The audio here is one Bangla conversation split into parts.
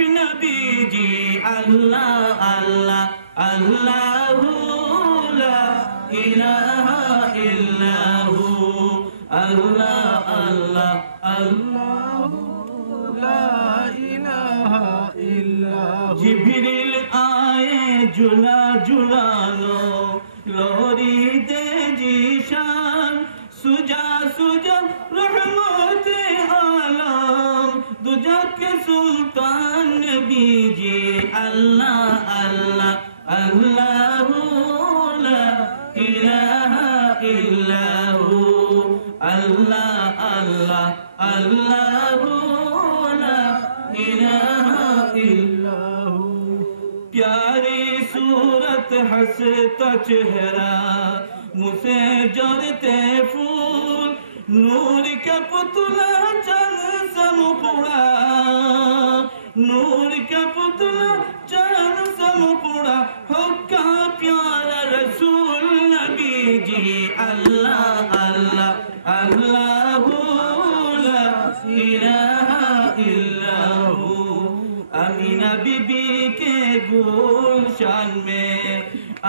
नबीजी अल्लाह अल्लाह अल्लाहु ला इलाहा इल्लहु अल्लाह अल्लाह अल्लाहु ला इलाहा इल्लहु जिब्रील आए जुला जुलानो लोरी दे जीशान सुजा सुजा रहमत आलम दुजा के सुल्तान नबीजी अल्लाह अल्लाह अल्लाहु ला इलाहा इल्लहु अल्लाह अल्लाह अल्लाहु ला इलाहा इल्लहु प्यारी सूरत हंसता चेहरा मुझसे जड़ते फूल नूर का पुतला चंद सा मुखड़ा नूर का पुतला चंद सा मुखड़ा हो का प्यारा रसूल नबी जी अल्लाह अल्लाह अल्लाहु ला इलाहा इल्लहु अमीना बीबी के गुलशन में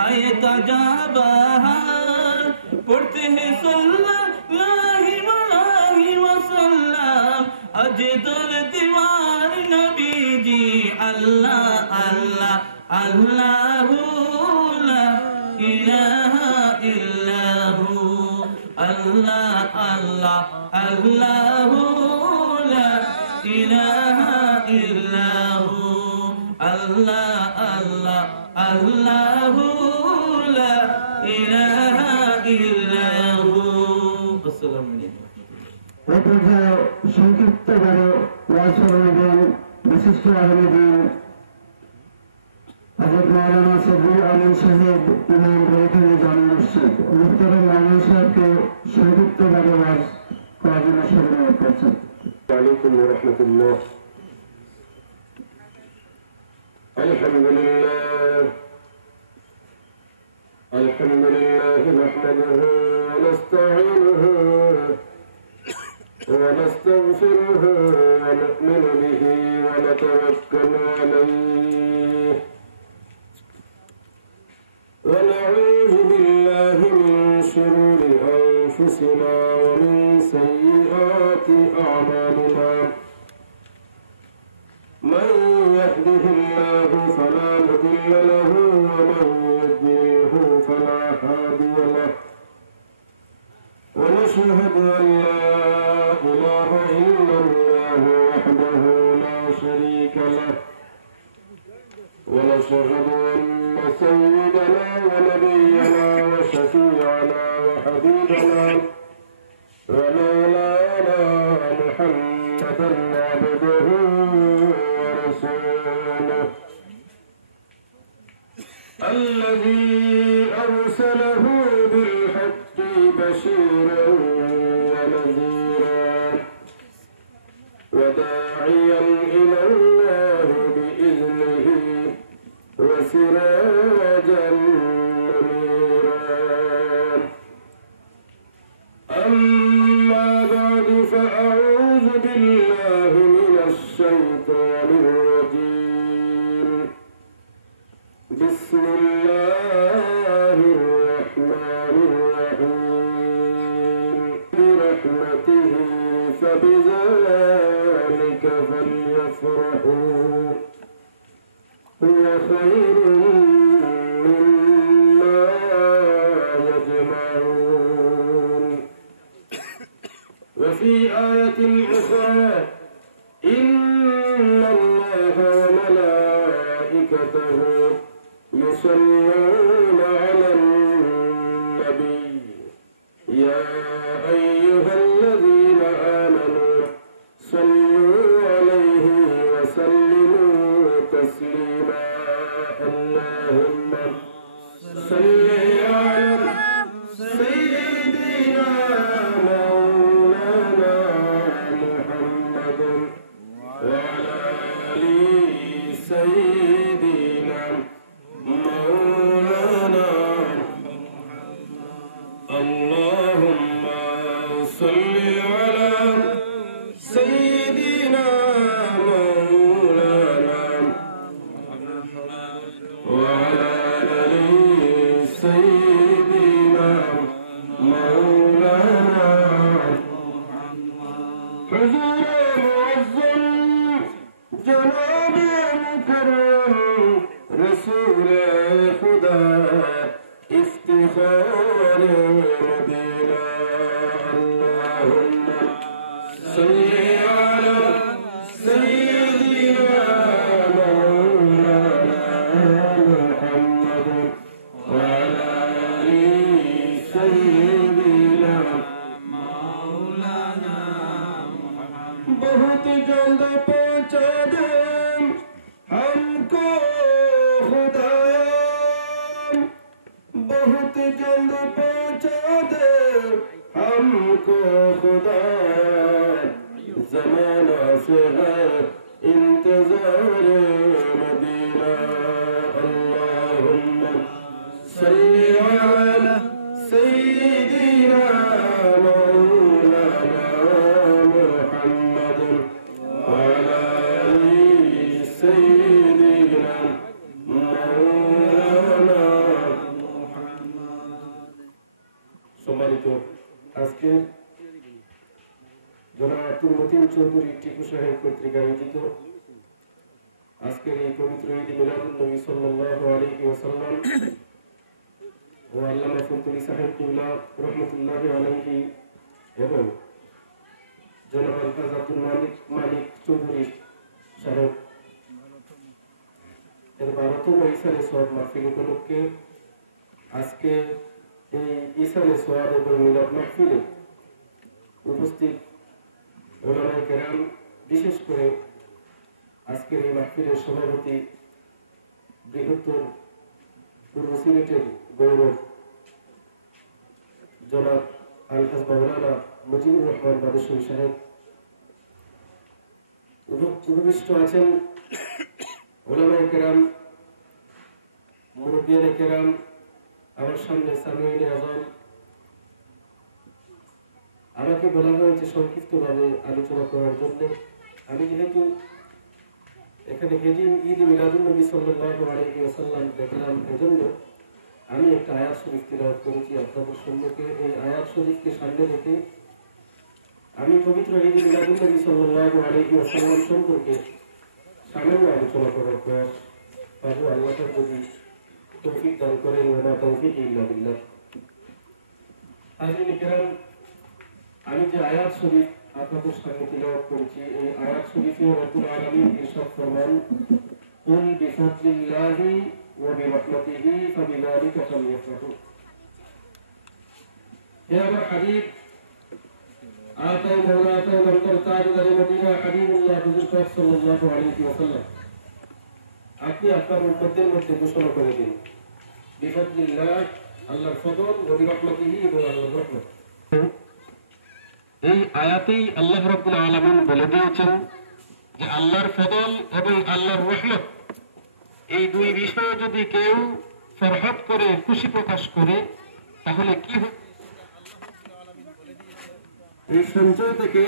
आए ताजा बहार पढ़ते हैं सल्लल्लाहु अलैहि वसल्लम अजदर दीवार नबी जी अल्लाह अल्लाह अल्लाहु ला इलाहा इल्लहु अल्लाह अल्लाह अल्लाहु ला इलाहा इल्लहु अल्लाह अल्लाह अल्लाहु ला इलाहा इल्लहु। अस्सलामु अलैकुम। संक्षिप्त विशिष्ट आलमदीन हजरत मौलाना सब्बीर आलम साहेब इमाम एखाने जामा मस्जिद मुहतरम मौलाना साहब के संक्षिप्त वाज कौन शब्द करছেন। वालेकुम व रहमतुल्लाह। अल्हम्दुलिल्लाह नहमदुहु व नस्तईनुहु व नस्तगफिरुहु व नु'मिनु बिही व नतवक्कलु अलैहि व नऊज़ु बिल्लाहि मिन शुरूरि अनफुसिना व मिन सय्यिआति अअमालिना من يهده الله فلا مضل له ومن يضلله فلا هادي له ونشهد أن لا إله إلا الله وحده لا شريك له ونشهد أن سيدنا ونبينا وشفيعنا وحبيبنا ومولانا محمدا عبده الذي أرسله بالحق بشيرا ونذيرا وداعيا إلى الله بإذنه وسراجا منيرا أما بعد فأعوذ بالله من الشيطان الرجيم بسم الله الرحمن الرحيم برحمته فبذلك فليفرحوا هو خير مما يجمعون وفي آية أخرى إن الله وملائكته يصلون على النبي يا أيها الذين آمنوا صلوا عليه وسلموا تسليما اللهم صل على سيدنا مولانا محمد وعلى آل سيدنا مولانا اللهم صل على سيدنا مولانا जनाबे मुकर्रम रसूल खुदा इफ्तिखार मदीना अल्लाहुम्मा सल्ली अला सय्यिदिना मौलाना मुहम्मद व अला आलि सय्यिदिना मौलाना मुहम्मद बहुत जल्द पहुंचा दे हमको खुदाया बहुत जल्द पहुंचा दे हमको खुदाया ज़माना से है इंतज़ार मदीना अल्लाहुम्मा सल्ली अला सय्यिदिना मौलाना मुहम्मद व अला आलि सय्यिदिना मौलाना সম্মানিত আজকে জনাব আব্দুল মতিন চৌধুরী টিপু সাহেব কর্তৃক আয়োজিত আজকের এই পবিত্র ঈদ মিলাদুন নবী সাল্লাল্লাহু আলাইহি ওয়াসাল্লাম ও আল্লামা ফজলুল সাহেব কিবলা রাহমাতুল্লাহি আলাইহি এবং জনাব আলহাজ আব্দুল মালিক চৌধুরী সাহেব এর 12তম ঈসালে সোয়াব মাহফিল উপলক্ষে আজকে এই ঈসালে সোয়াব এবং মিলাদ মাহফিলে উপস্থিত ওলামায়ে কেরাম, বিশেষ করে আজকের এই মাহফিলের সভাপতি বৃহত্তর পূর্ব সিলেটের গৌরব জনাব আলহাজ মাওলানা মুজিবুর রহমান বাদেশী সাহেব, উপবিষ্ট আছেন ওলামায়ে কেরাম, মুরব্বিয়ানে কেরাম, আমার সামনে সামিউনে আজম। আমাকে বলা হয়েছে সংক্ষিপ্তভাবে আলোচনা করার জন্য। আমি যেহেতু এখানে হেডিং ঈদ মিলাদুন নবী সাল্লাল্লাহু আলাইহি ওয়াসাল্লাম দেখলাম, এজন্য আমি একটা আয়াত শরীফ তিলাওয়াত করেছি আপনাদের সম্মুখে। এই আয়াত শরীফকে সামনে রেখে আমি পবিত্র ঈদ মিলাদুন নবী সাল্লাল্লাহু আলাইহি ওয়াসাল্লাম সম্পর্কে সামান্য আলোচনা করার প্রয়াস পাবো। আল্লাহ যদি তৌফিক দান করেন, ওয়া মা তৌফিক ইল্লা বিল্লাহ। হাজিরিন কিরাম, আমি যে আয়াত শরীফ আপনাদের সামনে তিলাওয়াত করেছি, এই আয়াত শরীফে রব্বুল আলামিন ইরশাদ ফরমান, কুল বিফাদলিল্লাহি ওয়া বিরহমাতিহি ফাবিযালিকা ফালইফরাহু। হে আমার হাবিব, আতাই মাওলা আতাই লঙ্কর তাজদারে মদিনা হাবিবুল্লাহ হুজুর পাক সাল্লাল্লাহু আলাইহি ওয়াসাল্লাম, আপনি আপনার উম্মতের মধ্যে ঘোষণা করে দিন, বিফাদলিল্লাহ, আল্লাহর ফজল, ওয়া বিরহমাতিহি, এবং আল্লাহর রহমত। এই আয়াতেই আল্লাহ রাব্বুল আলামিন বলে দিয়েছেন যে আল্লাহর ফজল এবং আল্লাহর রহমত, এই দুই বিষয়ে যদি কেউ ফরহাদ করে, খুশি প্রকাশ করে, তাহলে কি হবে? এই সঞ্চয় থেকে,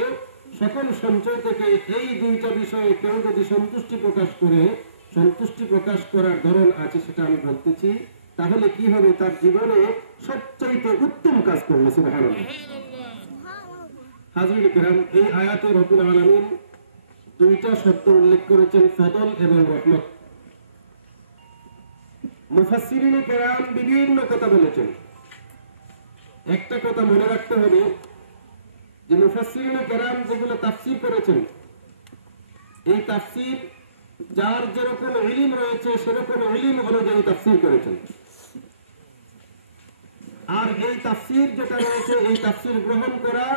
সকল সঞ্চয় থেকে এই দুইটা বিষয়ে কেউ যদি সন্তুষ্টি প্রকাশ করে, সন্তুষ্টি প্রকাশ করার ধরন আছে সেটা আমি বলতেছি, তাহলে কি হবে? তার জীবনে সবচাইতে উত্তম কাজ করবে। সুবহানাল্লাহ। হাজিরিন কিরাম, এই আয়াতে রব্বুল আলামিন দুইটা শব্দ উল্লেখ করেছেন, ফজল এবং রহমত। মুফাসসিরিনে কেরাম বিভিন্ন কথা বলেছেন। একটা কথা মনে রাখতে হবে যে মুফাসসিরিনে কেরাম যেগুলো তাফসীর করেছেন, এই তাফসীর যার যেরকম ইলম রয়েছে সেরকম ইলম অনুযায়ী তাফসীর করেছেন। আর এই তাফসীর যেটা রয়েছে, এই তাফসীর গ্রহণ করা,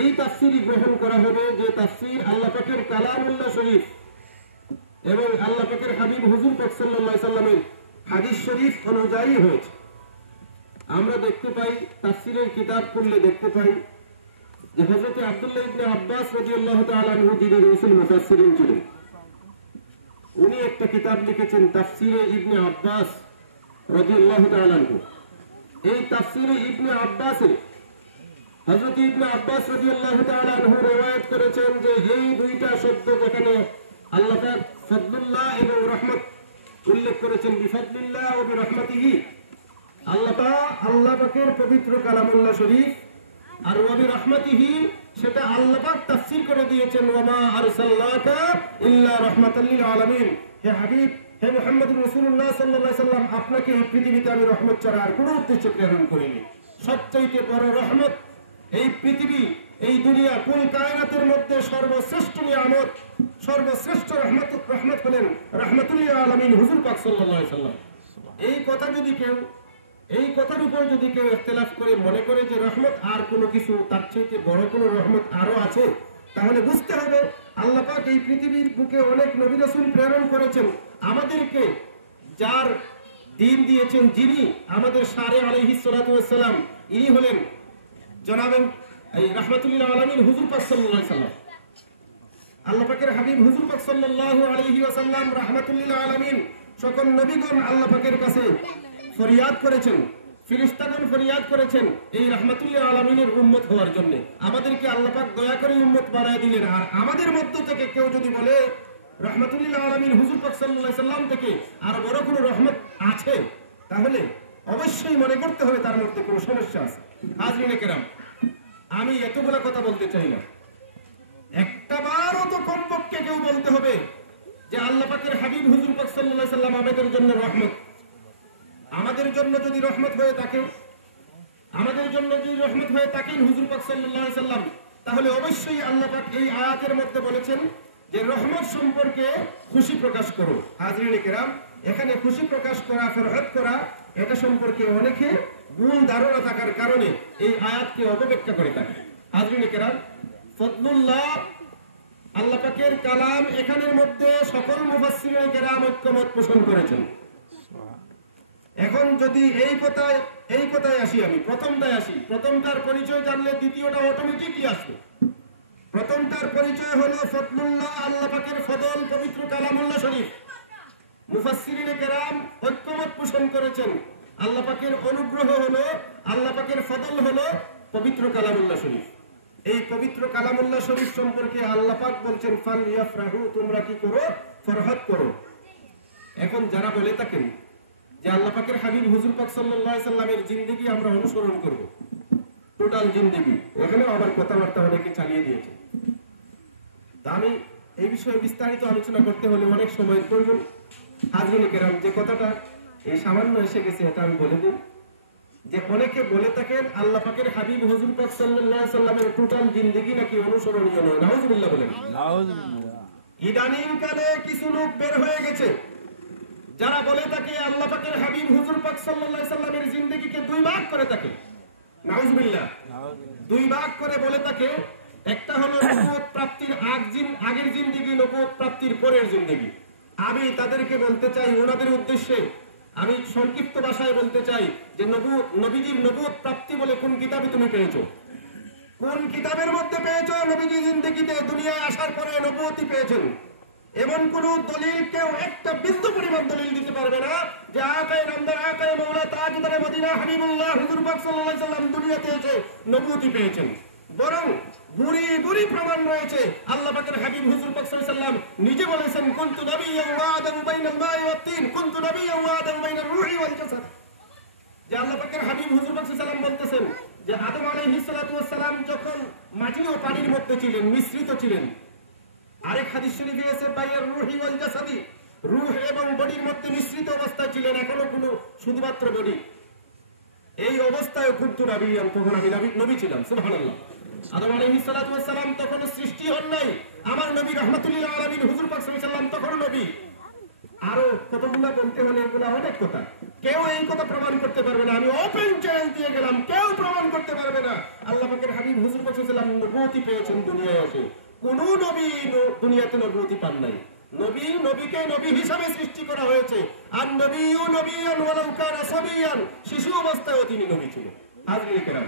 এই তাফসীরই গ্রহণ করা হবে যে তাফসীর আল্লাহ পাকের কালামুল্লাহ শরীফ এবং আল্লাহ পাকের হাবিব হুজুর পাক সাল্লাল্লাহু আলাইহি সাল্লামের হাদিস শরীফ অনুযায়ী হয়েছে। আমরা দেখতে পাই, তাফসীরের কিতাব পড়লে দেখতে পাই যে হযরত আব্দুল্লাহ ইবনে আব্বাস রাদিয়াল্লাহু তাআলা আনহু, যিনি রাসূল মুফাসসিরিন ছিলেন, উনি একটা কিতাব লিখেছেন তাফসীরে ইবনে আব্বাস রাদিয়াল্লাহু তাআলা আনহু। এই তাফসীরে ইবনে আব্বাসে হযরত ইবনে আব্বাস রাদিয়াল্লাহু তাআলা আনহু riwayat করেছেন যে এই দুইটা শব্দ যেখানে আল্লাহ পাক ফজলুল্লাহ এবং রহমত উল্লেখ করেছেন, বিফজলিল্লাহ ওয়া বিরহমাতিহি, আল্লাহ পাকের পবিত্র কালামুল্লাহ শরীফ, আর ওয়া বিরহমাতিহি সেটা আল্লাহ পাক তাফসীর করে দিয়েছেন, ওয়ামা আরসালনাকা ইল্লা রাহমাতাল লিল আলামিন। হে হাবিব, হে মুহাম্মদুর রাসূলুল্লাহ সাল্লাল্লাহু আলাইহি সাল্লাম, আপনাকে এই পৃথিবীতে আমি রহমত ছাড়া আর কোনো উদ্দেশ্যে প্রেরণ করিনি। সবচাইতে বড় রহমত এই পৃথিবী, এই দুনিয়া, কুল কায়নাতের মধ্যে সর্বশ্রেষ্ঠ নিয়ামত, সর্বশ্রেষ্ঠ রহমত হলেন রাহমাতুল লিল আলামিন হুজুর পাক সাল্লাল্লাহু আলাইহি সাল্লাম। এই কথার উপর যদি কেউ ইখতিলাফ করে মনে করে যে রহমত আর কোনো কিছু, তার চেয়ে বড় কোনো রহমত আরো আছে, তাহলে বুঝতে হবে আল্লাহ পাক এই পৃথিবীর বুকে অনেক নবী রাসূল প্রেরণ করেছেন। আমাদেরকে যার দিন দিয়েছেন, যিনি আমাদের সারে আলাইহিস সালাতু ওয়াস সালাম, ইনি হলেন জনাবে এই রাহমাতুল লিল আলামিন হুজুর পাক সাল্লাল্লাহু আলাইহি সাল্লাম। আল্লাহ পাকের হাবিব হুজুর পাক সাল্লাল্লাহু আলাইহি ওয়াসাল্লাম রাহমাতুল লিল আলামিন। সকল নবীগণ আল্লাহ পাকের কাছে ফরিয়াদ করেছেন, ফেরেশতাগণ ফরিয়াদ করেছেন এই রাহমাতুল লিল আলামিনের উম্মত হওয়ার জন্য। আমাদেরকে আল্লাহ পাক দয়া করে উম্মত বানায় দিলেন। আর আমাদের মধ্য থেকে কেউ যদি বলে রাহমাতুল লিল আলামিন হুজুর পাক সাল্লাল্লাহু আলাইহি সাল্লাম থেকে আর বড় কোনো রহমত আছে, তাহলে অবশ্যই মনে করতে হবে তার মধ্যে কোনো সমস্যা আছে। হাজরিনে কেরাম, আমি এতগুলো কথা বলতে চাই না, একটা বারও তো কমপক্ষে কেউ বলতে হবে যে আল্লাহ পাকের হাবিব হুজুর পাক সাল্লাল্লাহু আলাইহি সাল্লাম আমাদের জন্য রহমত। আমাদের জন্য যদি রহমত হয়ে থাকে, আমাদের জন্য যদি রহমত হয়ে থাকেন হুজুর পাক সাল্লাল্লাহু আলাইহি সাল্লাম, তাহলে অবশ্যই আল্লাহ পাক এই আয়াতের মধ্যে বলেছেন যে রহমত সম্পর্কে খুশি প্রকাশ করো। হাজরিনে কেরাম, এখানে খুশি প্রকাশ করা, ফরহাদ করা, এটা সম্পর্কে অনেকে ভুল ধারণা থাকার কারণে এই আয়াতকে অপব্যাখ্যা করে থাকে। হাজরিনে কেরাম, ফদলুল্লাহ আল্লাহ পাকের কালাম, এখানের মধ্যে সকল মুফাসসিরিনে কেরাম ঐক্যমত পোষণ করেছেন। এখন যদি এই কথায় আসি, আমি প্রথমটায় আসি, প্রথমটার পরিচয় জানলে দ্বিতীয়টা অটোমেটিকলি আসবে। প্রথমটার পরিচয় হলো ফদলুল্লাহ, আল্লাহ পাকের ফদল, পবিত্র কালামুল্লাহ শরীফ। মুফাসসিরিনে কেরাম ঐক্যমত পোষণ করেছেন আল্লাহ পাকের অনুগ্রহ হলো, আল্লাহ পাকের ফদল হলো পবিত্র কালামুল্লাহ শরীফ। এই পবিত্র কালামুল্লাহ শরীফ সম্পর্কে আল্লাহ পাক বলছেন ফালইয়াফরাহু, তোমরা কি করো? ফরহাদ করো। এখন যারা বলে থাকেন যে আল্লাহ পাকের হাবিব হুজুর পাক সাল্লাল্লাহু আলাইহি সাল্লামের জিন্দেগি আমরা অনুসরণ করব, টোটাল জিন্দেগি, এখানেও আবার কথাবার্তা অনেকে চালিয়ে দিয়েছে। তা আমি এই বিষয়ে বিস্তারিত আলোচনা করতে হলে অনেক সময় প্রয়োজন। হাজরিনে কেরাম, যে কথাটা এই সামান্য এসে গেছে এটা আমি বলে দিই, যে অনেকে বলে থাকেন আল্লাহ পাকের হাবিব হুজুর পাক সাল্লাল্লাহু আলাইহি সাল্লামের টোটাল জিন্দেগি নাকি অনুসরণীয় নয়। নাউজুবিল্লাহ বলেন। নাউজুবিল্লাহ। ইদানিং কালে কিছু লোক বের হয়ে গেছে যারা বলে থাকে আল্লাহ পাকের হাবিব হুজুর পাক সাল্লাল্লাহু আলাইহি সাল্লামের জিন্দেগিকে দুই ভাগ করে থাকে। নাউজুবিল্লাহ। দুই ভাগ করে বলে থাকে, একটা হলো নবুয়ত প্রাপ্তির আগের জিন্দেগি, নবুয়ত প্রাপ্তির পরের জিন্দেগি। আমি তাদেরকে বলতে চাই, ওনাদের উদ্দেশ্যে আমি সংক্ষিপ্ত ভাষায় বলতে চাই যে নবীজির নবুয়ত প্রাপ্তি বলে কোন কিতাবে তুমি পেয়েছো? কোন কিতাবের মধ্যে পেয়েছো নবীজি জিন্দেগিতে দুনিয়ায় আসার পরে নবুয়তি পেয়েছেন? এমন কোন দলিল কেউ একটা বিন্দু পরিমাণ দলিল দিতে পারবে না যে আকায়ে নামদার, আকায়ে মাওলা, তাজদারে মদিনা হাবিবুল্লাহ হুজুর পাক সাল্লাল্লাহু আলাইহি সাল্লাম দুনিয়াতে এসে নবুয়তি পেয়েছেন। বরং বুড়ি প্রমাণ রয়েছে আল্লাহ পাকের হাবিব হুজুর পাক সাল্লাল্লাহু আলাইহি সাল্লাম নিজে বলেছেন, কুনতু নাবিয়্যান ওয়া আদামু বাইনাল মাই ওয়াত তিন, কুনতু নাবিয়্যান ওয়া আদামু বাইনার রূহি ওয়াল জাসাদ। যে আল্লাহ পাকের হাবিব হুজুর পাক সাল্লাল্লাহু আলাইহি সাল্লাম বলতেছেন যে আদম আলাইহিস সালাতু ওয়াস সালাম যখন মাটি ও পানির মধ্যে ছিলেন, মিশ্রিত ছিলেন। আরেক হাদিস শরীফে আছে বাইয়ার রূহি ওয়াল জাসাদি, রূহ এবং বডির মধ্যে মিশ্রিত অবস্থায় ছিলেন, এখনো কোনো শুধুমাত্র বডি। এই অবস্থায় কুনতু নাবিয়্যান, তখন আমি নবী ছিলাম। সুবহানাল্লাহ। আদম আলাইহিস সালাতু ওয়াস সালাম তখন সৃষ্টি হন নাই, আমার নবী রাহমাতুল লিল আলামিন হুজুর পাক সাল্লাল্লাহু আলাইহি সাল্লাম তখন নবী। আরো কতগুলো বলতে হলে এগুলো অনেক কথা, কেউ এই কথা প্রমাণ করতে পারবে না। আমি ওপেন চ্যালেঞ্জ দিয়ে গেলাম, কেউ প্রমাণ করতে পারবে না আল্লাহ পাকের হাবিব হুজুর পাক সাল্লাল্লাহু আলাইহি সাল্লাম নবুয়তি পেয়েছেন দুনিয়ায় এসে। কোন নবী দুনিয়াতে নবুয়তি পান নাই। নবীকে নবী হিসাবে সৃষ্টি করা হয়েছে। আর নবিয়্যু নবিয়্যান ওয়ালাউ কানা সাবিয়ান, শিশু অবস্থায়ও তিনি নবী ছিলেন। হাজরিনে কেরাম,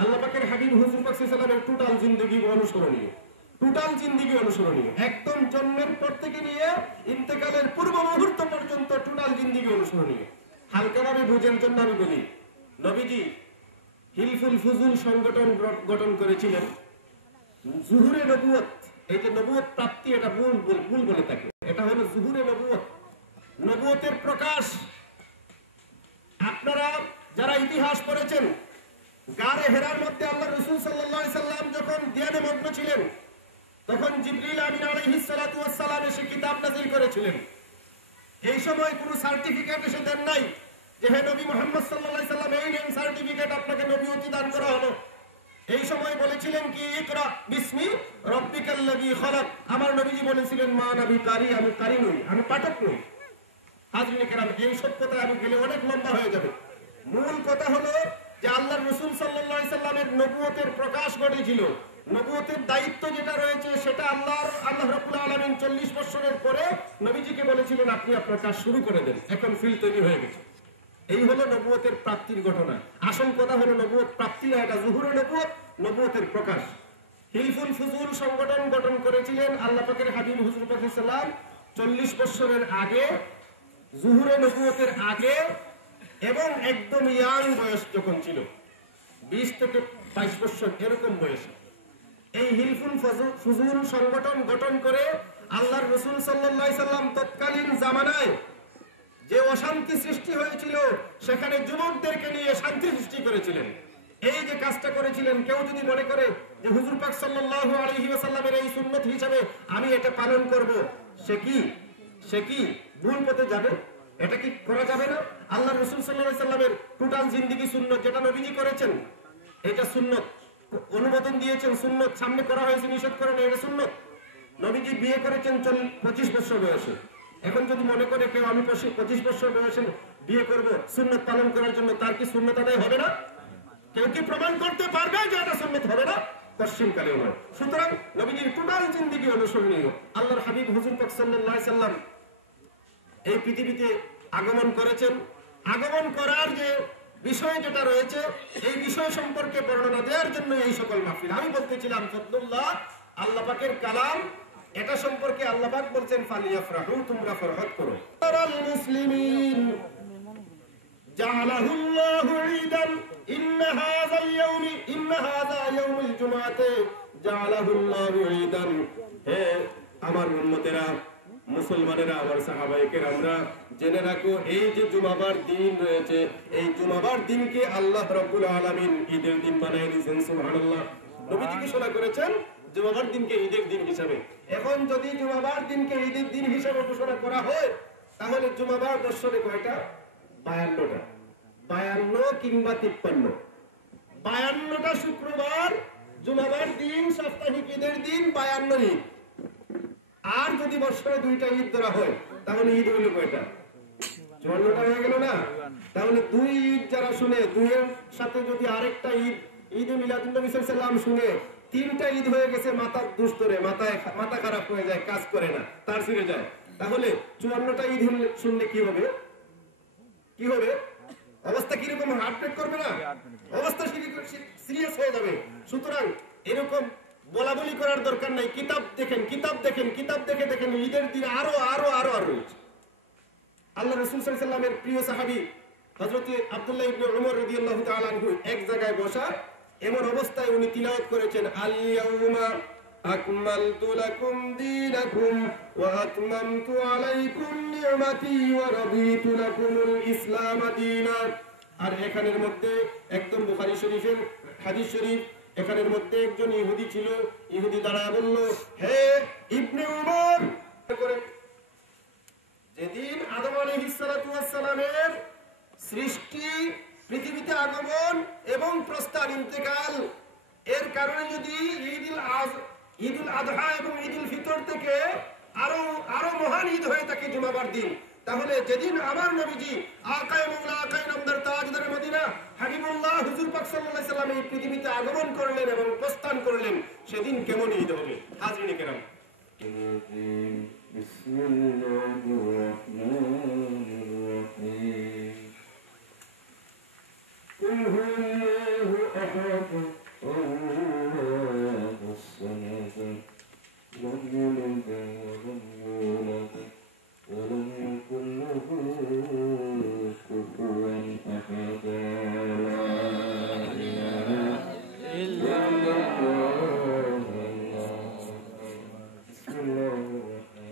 আল্লাহ পাকের হাবিব হুজুর পাক সাল্লাল্লাহু আলাইহি সাল্লামের টোটাল জিন্দেগি অনুসরণীয়, টোটাল জিন্দেগি অনুসরণীয়, একদম জন্মের পর থেকে নিয়ে ইন্তেকালের পূর্ব মুহূর্ত পর্যন্ত টোটাল জিন্দেগি অনুসরণীয়। হালকাভাবে বুঝের জন্য আমি বলি, নবীজি হিলফুল ফুজুল সংগঠন গঠন করেছিলেন। জুহুরে নবুয়ত, এই যে নবুয়ত প্রাপ্তি, এটা ভুল বলে থাকে, এটা হলো জুহুরে নবুয়ত, নবুয়তের প্রকাশ। আপনারা যারা ইতিহাস পড়েছেন, গারে হেরার মধ্যে আল্লাহ রাসূল সাল্লাল্লাহু আলাইহি সাল্লাম যখন ধ্যানে মগ্ন ছিলেন, তখন জিবরিল আমিন আলাইহিস সালাতু ওয়াস সালাম এসে কিতাব নাযিল করেছিলেন। এই সময় কোনো সার্টিফিকেট এসে দেন নাই যে হে নবী মুহাম্মদ সাল্লাল্লাহু আলাইহি সাল্লাম এই নেন সার্টিফিকেট, আপনাকে নবুয়তি দান করা হলো। এই সময় বলেছিলেন কি ইকরা বিসমি রাব্বিকাল্লাযী খালাক। আমার নবীজি বলেছিলেন মা নবী কারি, আমি কারি নই, আমি পাঠক নই। হাজরিন কেরাম, এই সত্যতা আমি গেলে অনেক লম্বা হয়ে যাবে। মূল কথা হলো যে আল্লাহর রাসূল সাল্লাল্লাহু আলাইহি সাল্লামের নবুয়তের প্রকাশ ঘটেছিল। নবুয়তের দায়িত্ব যেটা রয়েছে সেটা আল্লাহ রাব্বুল আলামিন 40 বছরের পরে নবীজিকে বলেছিলেন আপনি আপনার কাজ শুরু করে দেন, এখন ফিল তৈরি হয়ে গেছে। এই হলো নবুয়তের প্রাপ্তির ঘটনা। আসল কথা হলো নবুয়ত প্রাপ্তি না, এটা যুহুরে নবুয়ত, নবুয়তের প্রকাশ। হিলফুল ফুজুল সংগঠন গঠন করেছিলেন আল্লাহ পাকের হাবিব হুজুর পাক সাল্লাল্লাহু আলাইহি সাল্লাম 40 বছরের আগে, যুহুরে নবুয়তের আগে, এবং একদম ইয়াং বয়স যখন ছিল 20 থেকে 22 বছর এরকম বয়সে এই হিলফুল ফুজুল সংগঠন গঠন করে আল্লাহর রাসূল সাল্লাল্লাহু আলাইহি সাল্লাম তৎকালীন জামানায় যে অশান্তি সৃষ্টি হয়েছিল সেখানে যুবকদেরকে নিয়ে শান্তি সৃষ্টি করেছিলেন। এই যে কাজটা করেছিলেন, কেউ যদি মনে করে যে হুজুর পাক সাল্লাল্লাহু আলাইহি ওয়াসাল্লামের এই সুন্নাত হিসাবে আমি এটা পালন করব, সে কি ভুল পথে যাবে? এটা কি করা যাবে না? আল্লাহ রাসূল সাল্লাল্লাহু আলাইহি সাল্লামের টোটাল জিন্দেগি সুন্নাত, যেটা নবীজি করেছেন এটা সুন্নাত, অনুমোদন দিয়েছেন সুন্নাত, সামনে করা হয়েছে নিষেধ করেন এটা সুন্নাত। নবীজি বিয়ে করেছেন 25 বছর বয়সে। এখন যদি মনে করে কেউ আমি 25 বছর বয়সে বিয়ে করব সুন্নাত পালন করার জন্য, তার কি সুন্নাত আদায় হবে না? কেউ কি প্রমাণ করতে পারবে যে এটা সুন্নাত হবে না? পশ্চিমকালেও নয়। সুতরাং নবীজির টোটাল জিন্দেগি অনুসরণীয়। আল্লাহর হাবিব হুজুর পাক সাল্লাল্লাহু আলাইহি সাল্লাম এই পৃথিবীতে আগমন করেছেন। আগমন করার যে বিষয় যেটা রয়েছে এই বিষয় সম্পর্কে বর্ণনা দেওয়ার জন্য এই সকল মাহফিল। আমি বলতেছিলাম ফদলুল্লাহ আল্লাহ পাকের কালাম, এটা সম্পর্কে আল্লাহ পাক বলছেন ফালিয়াফরাহু, তোমরা ফরহত করো। তারাল মুসলিমিন জাআলাহুল্লাহু ঈদান ইন্না হাযা ইয়াউমুল জুমআতি জাআলাহুল্লাহু ঈদান। হে আমার উম্মতেরা, মুসলমানেরা, আমার সাহাবায়ে কেরামরা, জেনে রাখো এই যে জুমাবার দিন রয়েছে, এই জুমাবার দিনকে আল্লাহ রাব্বুল আলামিন ঈদের দিন বানিয়ে দিয়েছেন। সুবহানাল্লাহ। নবীজি ঘোষণা করেছেন জুমাবার দিনকে ঈদের দিন হিসাবে। এখন যদি জুমাবার দিনকে ঈদের দিন হিসাবে ঘোষণা করা হয় তাহলে জুমাবার বছরে কয়টা? 52টা। 52 কিংবা 53। 52টা শুক্রবার জুমাবার দিন, সাপ্তাহিক ঈদের দিন 52 ঈদ। আর যদি বছরে 2টা ঈদ ধরা হয় তাহলে ঈদ হইল কয়টা? 54টা হয়ে গেল না? তাহলে 2 ঈদ যারা শুনে, 2 এর সাথে যদি আরেকটা ঈদ, ঈদে মিলাদুন নবী সাল্লাল্লাহু আলাইহি ওয়াসাল্লাম শুনে, 3টা ঈদ হয়ে গেছে, মাথার দুস্তরে, মাথা খারাপ হয়ে যায়, কাজ করে না, তার ফিরে যায়। তাহলে 54টা ঈদ শুনলে কি হবে? অবস্থা কিরকম? হার্টব্রেক করবে না? অবস্থা সিরিয়াস হয়ে যাবে। সুতরাং এরকম বলা বলি করার দরকার নাই। কিতাব দেখে দেখেন ঈদের দিন আরো রয়েছে। আল্লাহ রাসূল সাল্লাল্লাহু আলাইহি ওয়াসাল্লামের প্রিয় সাহাবী হযরত আব্দুল্লাহ ইবনে উমর রাদিয়াল্লাহু তাআলা আনহু এক জায়গায় বসা, এমন অবস্থায় উনি তিলাওয়াত করেছেন আল ইয়াউমা আকমালতু লাকুম দীনাকুম ওয়া আতমামতু আলাইকুম নি'মাতি ওয়া রাদিতু লাকুমুল ইসলাম দীনা। আর এখানের মধ্যে একদম বুখারী শরীফের হাদিস শরীফ, এখানের মধ্যে একজন ইহুদি ছিল। ইহুদি দাঁড়ায় বলল, হে ইবনে উমর, যেদিন আদম আলাইহিস সালাতু ওয়াস সালামের সৃষ্টি, পৃথিবীতে আগমন এবং প্রস্থান, ইন্তেকাল, এর কারণে যদি ঈদুল আযহা এবং ঈদুল ফিতর থেকে আরো মহান ঈদ হয়ে থাকে জুমাবার দিন, তাহলে যেদিন আমার নবীজি আকায়ে মাওলা আকায়ে নামদার তাজদার মদিনা হাবিবুল্লাহ হুজুর পাক সাল্লাল্লাহু আলাইহি ওয়াসাল্লাম এই পৃথিবীতে আগমন করলেন এবং প্রস্থান করলেন, সেদিন কেমন ঈদ হবে? হাজরিন কেরাম, বিসমিল্লাহির রাহমানির রাহিম। কুল হুয়াল্লাহু আহাদ আল্লাহুস সামাদ লাম ইয়ালিদ ওয়া লাম ইউলাদ ওয়া লাম ইয়াকুল লাহু কুফুওয়ান আহাদ। লা ইলাহা ইল্লাল্লাহ। বিসমিল্লাহির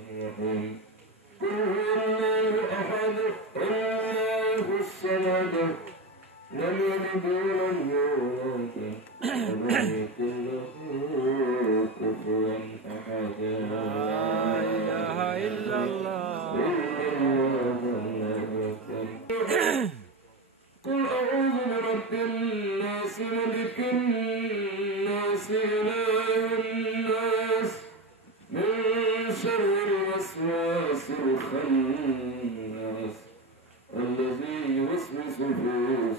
الوسواس الخناس الذي يوسوس في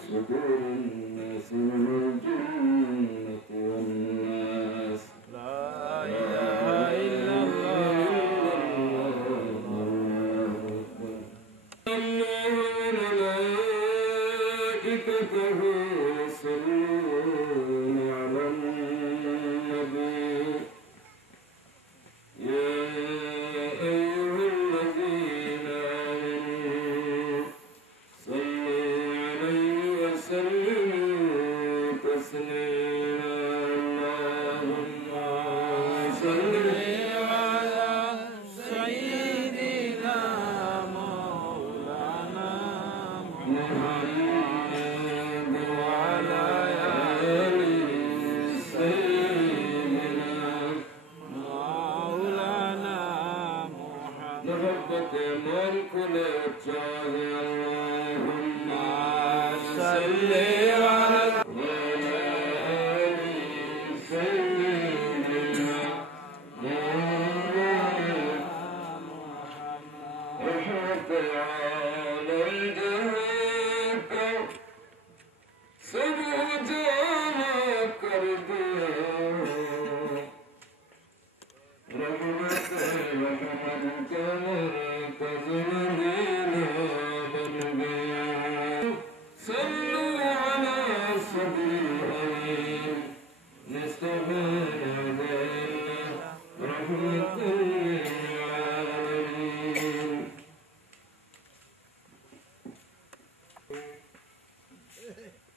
صدور الناس من الجنة والناس. لا إله إلا الله. الله وملائكته يصلون على النبي يا أيها الذين آمنوا صلوا عليه وسلموا تسليما. اللهم صل على سيدنا مولانا محمد وعلى آل سيدنا مولانا محمد. محبة من كل الجاه. اللهم صل على آل سيدنا محمد. وحط على الجهك سبوتنا كرديا رحمة رحمة كمرك زمنينا بنبيا. صلوا على صديقين نستغفر علينا رحمة للعالمين.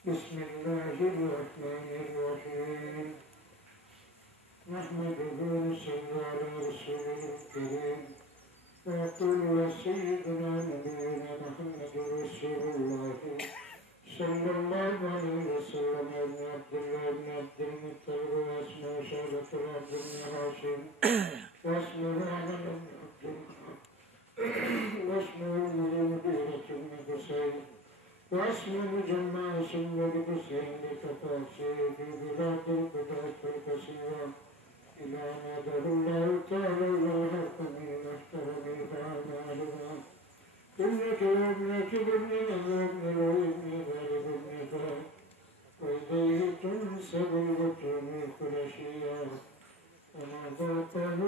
بسم الله الرحمن الرحيم. نحمده ونصلي على رسوله الكريم ويقول سيدنا نبينا محمد رسول الله صلى الله عليه وسلم ابن عبد الله بن عبد المطلب واسمه شهبة عبد بن هاشم واسمه أحمد بن عبد واسمه المغيرة بن حسين واسمه جماس بن حسين لتفاصيل في بلاد القدس الكثيرة إلى نادر الله تعالى والحق من احترم فأعمالنا إنك وابنك ابن وابن وابن غالب ابن فهد وإليه تنسب البطون القرشية وما فوقه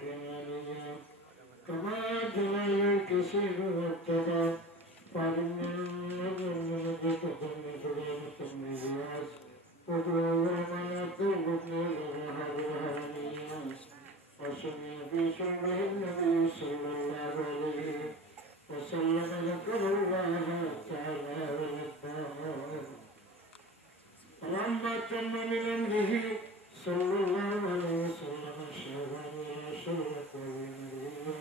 كمالية كما جلال الكثير واتبع فعلم النجم تتخلف ليلة من الياس وهو من يقول ابن الرهانية وسمي في سنه النبي صلى الله عليه وسلم ذكر الله تعالى ولقاه. فلما تم من أمره صلى الله عليه وسلم شهرا ورسولة ونبيا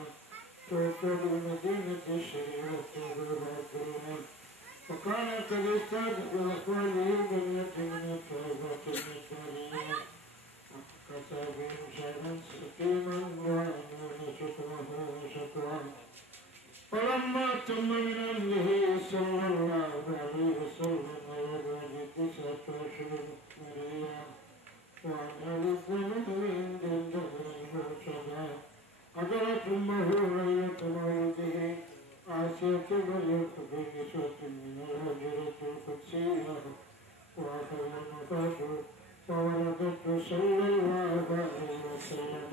توفى بالمدينة الشريفة بالرافعين وكانت تستهدف أخواله البنية من التوبة المثالية وكسى بهم شهرا سكينا وأمون شكره وشكرا. فلما تم من أمره صلى الله عليه وسلم ووضع بتسعة أشهر مريا وعمل الزمن عند الدهر المرتضى حضرت أمه ليلة مولده عاشت مريت في نسوة من الهجرة القدسية وأخذ النفاس فولدته صلى الله عليه وسلم